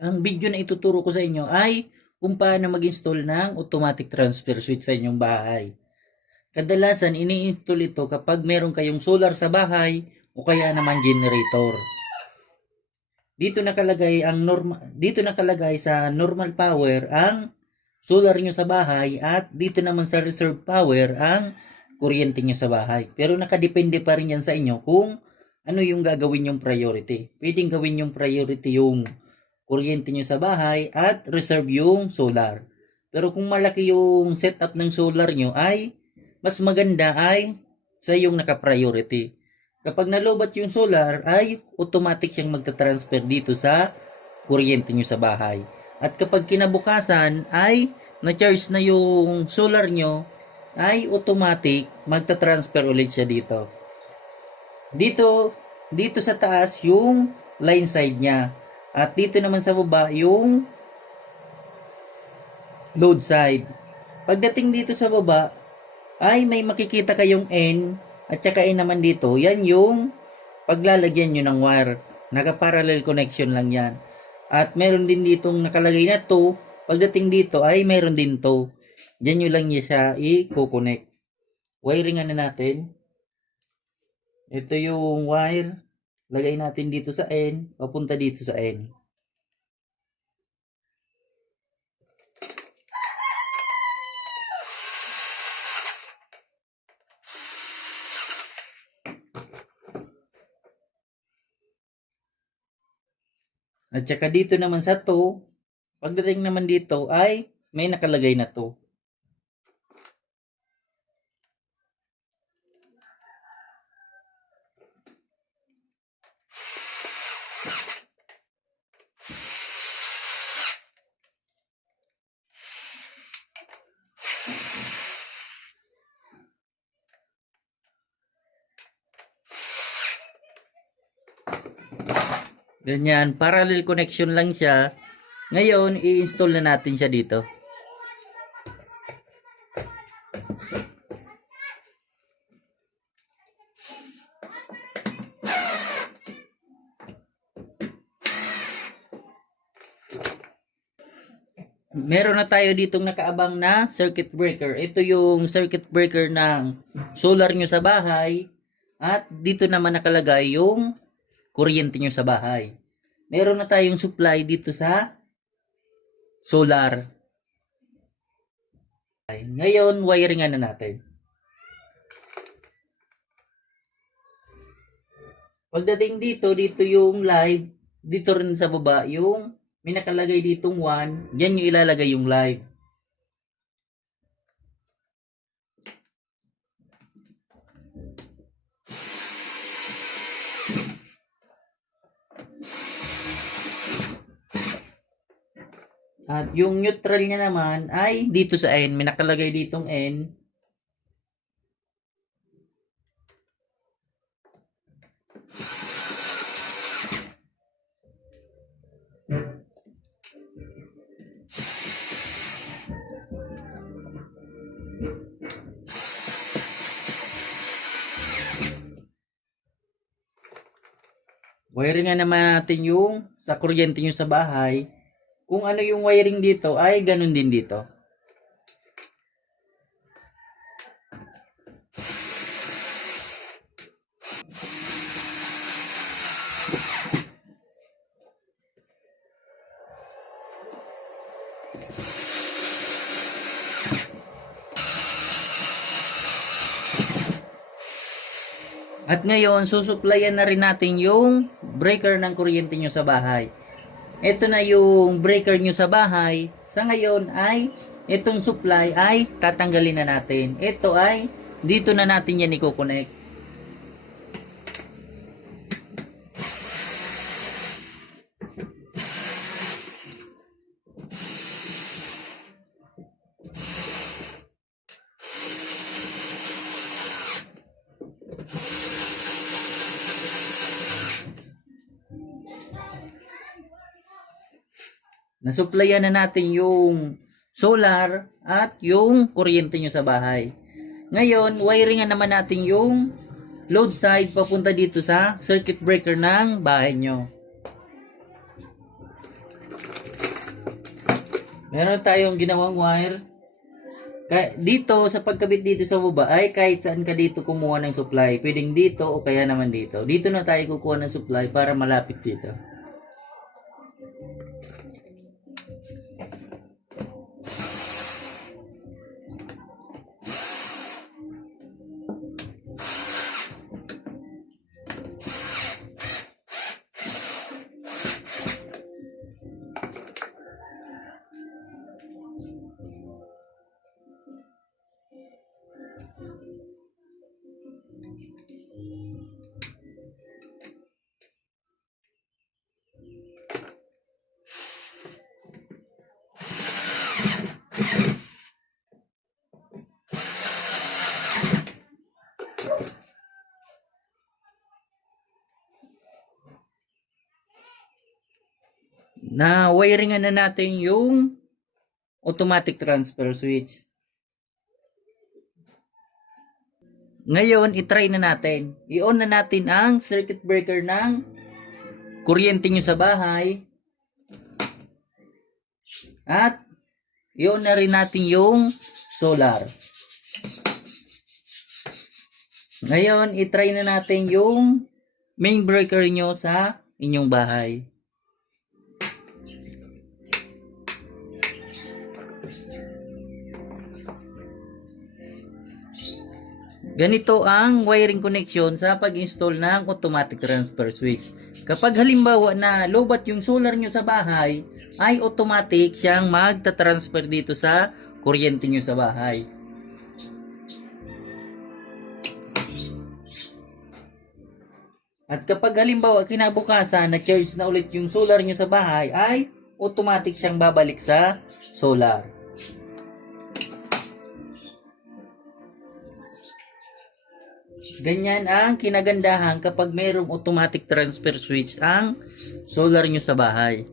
Ang video na ituturo ko sa inyo ay kung paano mag-install ng automatic transfer switch sa inyong bahay. Kadalasan ini-install ito kapag meron kayong solar sa bahay o kaya naman generator. Dito nakalagay sa normal power ang solar nyo sa bahay at dito naman sa reserve power ang kuryente nyo sa bahay. Pero nakadepende pa rin yan sa inyo kung ano yung gagawin yung priority. Pwedeng gawin yung priority yung kuryente nyo sa bahay at reserve yung solar. Pero kung malaki yung setup ng solar nyo ay mas maganda ay sa yung naka-priority. Kapag nalobat yung solar ay automatic siyang magta-transfer dito sa kuryente nyo sa bahay. At kapag kinabukasan ay na-charge na yung solar nyo ay automatic magta-transfer ulit siya dito. Dito sa taas yung line side niya. At dito naman sa baba yung load side. Pagdating dito sa baba ay may makikita kayong N at saka N naman dito. Yan yung paglalagyan nyo ng wire. Naka-parallel connection lang yan. At meron din ditong nakalagay na 2. Pagdating dito ay meron din 2. Diyan nyo lang niya siya i-connect. Wiringan na natin. Ito yung wire. Lagay natin dito sa N. Papunta dito sa N. At saka dito naman sa 2. Pagdating naman dito ay may nakalagay na 2. Ganyan, parallel connection lang siya. Ngayon, i-install na natin siya dito. Meron na tayo ditong nakaabang na circuit breaker. Ito yung circuit breaker ng solar nyo sa bahay. At dito naman nakalagay yung kuryente nyo sa bahay. Meron na tayong supply dito sa solar. Ngayon, wiringan na natin. Pagdating dito yung live. Dito rin sa baba yung may nakalagay ditong 1. Yan yung ilalagay yung live. At yung neutral niya naman ay dito sa N. May nakalagay ditong N. Wiring nga naman natin yung sa kuryente nyo sa bahay. Kung ano yung wiring dito ay ganun din dito. At ngayon, susuplayan na rin natin yung breaker ng kuryente nyo sa bahay. Ito na yung breaker nyo sa bahay. Sa ngayon ay, itong supply ay tatanggalin na natin. Ito ay, dito na natin yan i-connect. Nasupplyan na natin yung solar at yung kuryente nyo sa bahay. Ngayon, wiringan naman natin yung load side papunta dito sa circuit breaker ng bahay nyo. Meron tayong ginawang wire. Dito, sa pagkabit dito sa baba, ay kahit saan ka dito kumuha ng supply. Pwedeng dito o kaya naman dito. Dito na tayo kukuha ng supply para malapit dito. Na wiringan na natin yung automatic transfer switch. Ngayon, itry na natin. I-on na natin ang circuit breaker ng kuryente nyo sa bahay. At i-on na rin natin yung solar. Ngayon, itry na natin yung main breaker nyo sa inyong bahay. Ganito ang wiring connection sa pag-install ng automatic transfer switch. Kapag halimbawa na lobat yung solar nyo sa bahay, ay automatic siyang magta-transfer dito sa kuryente nyo sa bahay. At kapag halimbawa kinabukasan na charge na ulit yung solar nyo sa bahay, ay automatic siyang babalik sa solar. Ganyan ang kinagandahan kapag mayroong automatic transfer switch ang solar nyo sa bahay.